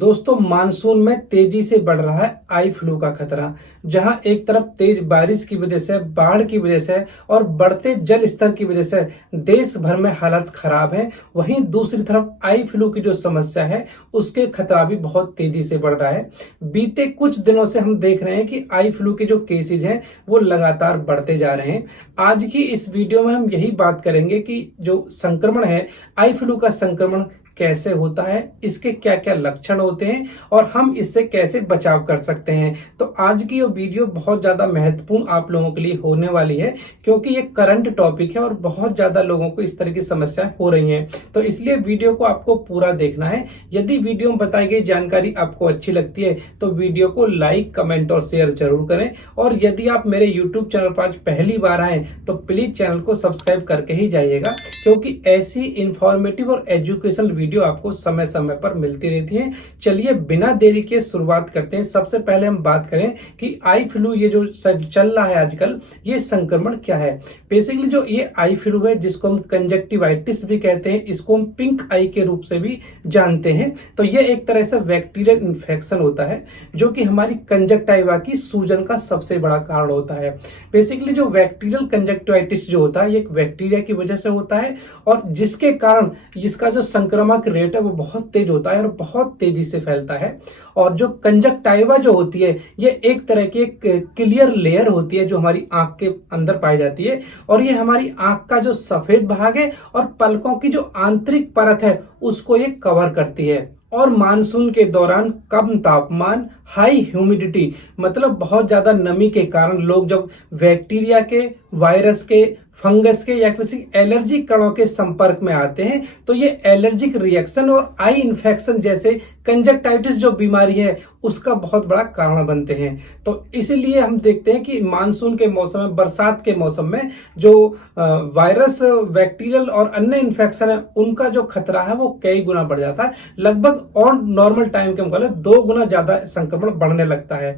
दोस्तों मानसून में तेजी से बढ़ रहा है आई फ्लू का खतरा। जहां एक तरफ तेज बारिश की वजह से, बाढ़ की वजह से और बढ़ते जल स्तर की वजह से देश भर में हालत खराब है, वहीं दूसरी तरफ आई फ्लू की जो समस्या है उसके खतरा भी बहुत तेजी से बढ़ रहा है। बीते कुछ दिनों से हम देख रहे हैं कि आई फ्लू के जो केसेज हैं वो लगातार बढ़ते जा रहे हैं। आज की इस वीडियो में हम यही बात करेंगे कि जो संक्रमण है, आई फ्लू का संक्रमण कैसे होता है, इसके क्या क्या लक्षण होते हैं और हम इससे कैसे बचाव कर सकते हैं। तो आज की ये वीडियो बहुत ज्यादा महत्वपूर्ण आप लोगों के लिए होने वाली है, क्योंकि ये करंट टॉपिक है और बहुत ज्यादा लोगों को इस तरह की समस्याएं हो रही हैं। तो इसलिए वीडियो को आपको पूरा देखना है। यदि वीडियो में बताई गई जानकारी आपको अच्छी लगती है तो वीडियो को लाइक, कमेंट और शेयर जरूर करें। और यदि आप मेरे यूट्यूब चैनल पर आज पहली बार आए तो प्लीज चैनल को सब्सक्राइब करके ही जाइएगा, क्योंकि ऐसी इंफॉर्मेटिव और एजुकेशनल वीडियो आपको समय समय पर मिलती रहती है। चलिए बिना देरी के शुरुआत करते हैं। सबसे पहले हम बात करें कि आई फ्लू ये जो चल रहा है आजकल, ये संक्रमण क्या है। बेसिकली जो ये आई फ्लू है, जिसको हम कंजक्टिवाइटिस भी कहते हैं, इसको हम पिंक आई के रूप से भी जानते हैं। तो ये एक तरह से बैक्टीरियल इन्फेक्शन होता है जो कि हमारी कंजक्टिवा की सूजन का सबसे बड़ा कारण होता है। बेसिकली जो बैक्टीरियल कंजक्टिवाइटिस जो होता है, ये एक बैक्टीरिया की वजह से होता है और जिसके कारण इसका जो संक्रमण रेट है वो बहुत तेज होता है और बहुत तेजी से फैलता है। और जो कंजक्टिवा जो होती है, ये एक तरह की एक क्लियर लेयर होती है जो हमारी आंख के अंदर पाई जाती है, और ये हमारी आंख का जो सफेद भाग है और पलकों की जो आंतरिक परत है उसको ये कवर करती है। और मानसून के दौरान कम तापमान, हाई ह्यूमिडिटी, मतलब बहुत ज्यादा नमी के कारण लोग जब बैक्टीरिया के, वायरस के, फंगस के या किसी एलर्जी कणों के संपर्क में आते हैं तो ये एलर्जिक रिएक्शन और आई इन्फेक्शन जैसे कंजक्टिवाइटिस जो बीमारी है उसका बहुत बड़ा कारण बनते हैं। तो इसीलिए हम देखते हैं कि मानसून के मौसम में, बरसात के मौसम में जो वायरस, बैक्टीरियल और अन्य इन्फेक्शन है उनका जो खतरा है वो कई गुना बढ़ जाता है। लगभग और नॉर्मल टाइम के मुकाबले 2 गुना ज्यादा संक्रमण बढ़ने लगता है।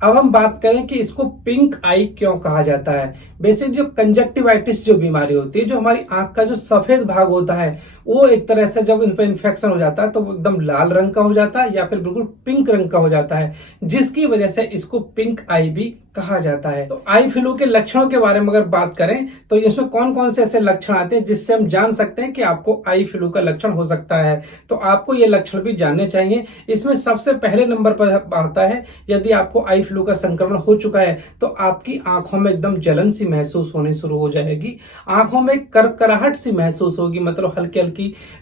अब हम बात करें कि इसको पिंक आई क्यों कहा जाता है। बेसिक जो कंजक्टिवाइटिस जो बीमारी होती है, जो हमारी आंख का जो सफेद भाग होता है वो एक तरह से जब इन पर इन्फेक्शन हो जाता है तो वो एकदम लाल रंग का हो जाता है या फिर बिल्कुल पिंक रंग का हो जाता है, जिसकी वजह से इसको पिंक आई भी कहा जाता है। तो आई फ्लू के लक्षणों के बारे में अगर बात करें तो इसमें कौन कौन से ऐसे लक्षण आते हैं जिससे हम जान सकते हैं कि आपको आई फ्लू का लक्षण हो सकता है, तो आपको ये लक्षण भी जानने चाहिए। इसमें सबसे पहले नंबर पर आता है, यदि आपको आई फ्लू का संक्रमण हो चुका है तो आपकी आंखों में एकदम जलन सी महसूस होनी शुरू हो जाएगी, आंखों में करकराहट सी महसूस होगी, मतलब हल्की हल्की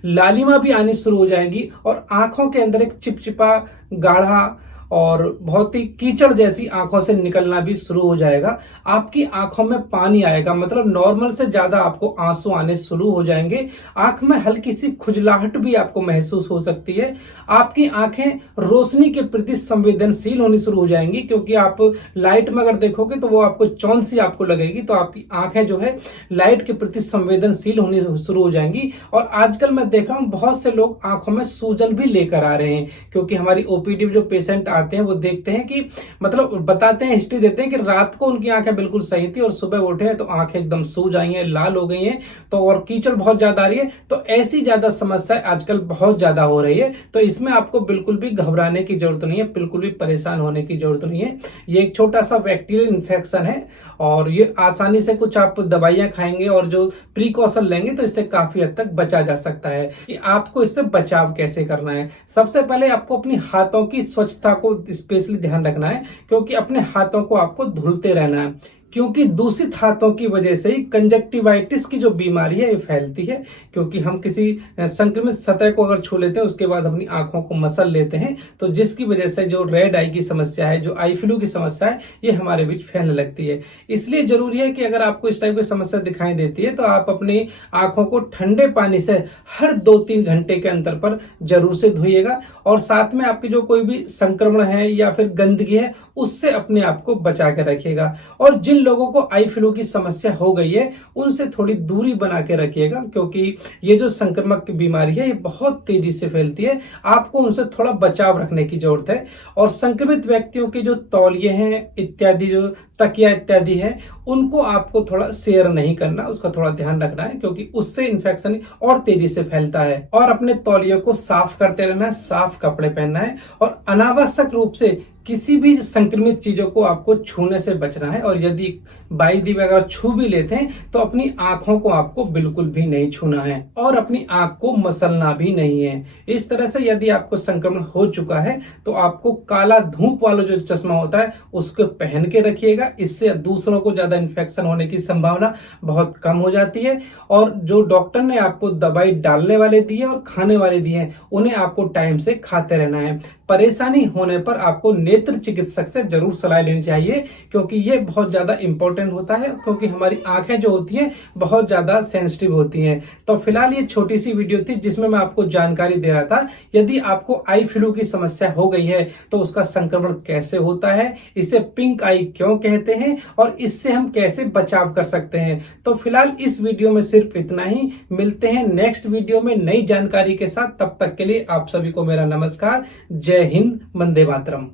लालिमा भी आनी शुरू हो जाएगी, और आंखों के अंदर एक चिपचिपा, गाढ़ा और बहुत ही कीचड़ जैसी आंखों से निकलना भी शुरू हो जाएगा। आपकी आंखों में पानी आएगा, मतलब नॉर्मल से ज्यादा आपको आंसू आने शुरू हो जाएंगे। आंख में हल्की सी खुजलाहट भी आपको महसूस हो सकती है। आपकी आंखें रोशनी के प्रति संवेदनशील होनी शुरू हो जाएंगी, क्योंकि आप लाइट में अगर देखोगे तो वो आपको चौंसी आपको लगेगी, तो आपकी आंखें जो है लाइट के प्रति संवेदनशील होनी शुरू हो जाएंगी। और आजकल मैं देख रहा हूं बहुत से लोग आंखों में सूजन भी लेकर आ रहे हैं, क्योंकि हमारी ओपीडी जो पेशेंट आते हैं वो देखते हैं कि, मतलब बताते हैं, हिस्ट्री देते हैं कि रात को उनकी आंखें बिल्कुल सही थी और सुबह उठे हैं तो आंखें एकदम सूज आई हैं, लाल हो गई हैं, तो और कीचड़ बहुत ज्यादा आ रही है। तो ऐसी ज्यादा समस्या आजकल बहुत ज्यादा हो रही है। तो इसमें आपको बिल्कुल भी घबराने की जरूरत नहीं है, बिल्कुल भी परेशान होने की जरूरत नहीं है। ये एक छोटा सा बैक्टीरियल इन्फेक्शन है और ये आसानी से कुछ आप दवाइयां खाएंगे और जो प्रिकॉशन लेंगे तो इससे काफी हद तक बचा जा सकता है। कि आपको इससे बचाव कैसे करना है, सबसे पहले आपको अपनी हाथों की स्वच्छता को स्पेशली ध्यान रखना है, क्योंकि अपने हाथों को आपको धुलते रहना है, क्योंकि दूषित हाथों की वजह से ही कंजक्टिवाइटिस की जो बीमारी है ये फैलती है। क्योंकि हम किसी संक्रमित सतह को अगर छू लेते हैं उसके बाद अपनी आंखों को मसल लेते हैं, तो जिसकी वजह से जो रेड आई की समस्या है, जो आई फ्लू की समस्या है, ये हमारे बीच फैलने लगती है। इसलिए जरूरी है कि अगर आपको इस टाइप की समस्या दिखाई देती है तो आप अपनी आंखों को ठंडे पानी से हर 2-3 घंटे के अंतर पर जरूर से धोइएगा, और साथ में आपकी जो कोई भी संक्रमण है या फिर गंदगी है उससे अपने आप को बचा के रखिएगा। और जिन लोगों को आई फ्लू की समस्या हो गई है उनसे थोड़ी दूरी बना के रखिएगा, क्योंकि ये जो संक्रामक बीमारी है ये बहुत तेजी से फैलती है। आपको उनसे थोड़ा बचाव रखने की जरूरत है। और संक्रमित व्यक्तियों के जो तौलिए हैं इत्यादि, जो तकिया इत्यादि है, उनको आपको थोड़ा शेयर नहीं करना, उसका थोड़ा ध्यान रखना है, क्योंकि उससे इन्फेक्शन और तेजी से फैलता है। और अपने तौलियों को साफ करते रहना है, साफ कपड़े पहनना है और अनावश्यक रूप से किसी भी संक्रमित चीजों को आपको छूने से बचना है। और यदि बाई दी अगर छू भी लेते हैं तो अपनी आंखों को आपको बिल्कुल भी नहीं छूना है और अपनी आंख को मसलना भी नहीं है। इस तरह से यदि आपको संक्रमण हो चुका है तो आपको काला धूप वाला जो चश्मा होता है उसको पहन के रखिएगा। इससे दूसरों को ज्यादा इन्फेक्शन होने की संभावना बहुत कम हो जाती है। और जो डॉक्टर ने आपको दवाई डालने वाले दिए और खाने वाले दिए हैं उन्हें आपको टाइम से खाते रहना है। परेशानी होने पर आपको नेत्र चिकित्सक से जरूर सलाह लेनी चाहिए, क्योंकि ये बहुत ज्यादा इंपॉर्टेंट होता है, क्योंकि हमारी आंखें जो होती हैं बहुत ज्यादा सेंसिटिव होती हैं। तो फिलहाल ये छोटी सी वीडियो थी जिसमें मैं आपको जानकारी दे रहा था, यदि आपको आई फ्लू की समस्या हो गई है तो उसका संक्रमण कैसे होता है, इसे पिंक आई क्यों कहते हैं और इससे हम कैसे बचाव कर सकते हैं। तो फिलहाल इस वीडियो में सिर्फ इतना ही। मिलते हैं नेक्स्ट वीडियो में नई जानकारी के साथ। तब तक के लिए आप सभी को मेरा नमस्कार। जय हिंद, वंदे मातरम।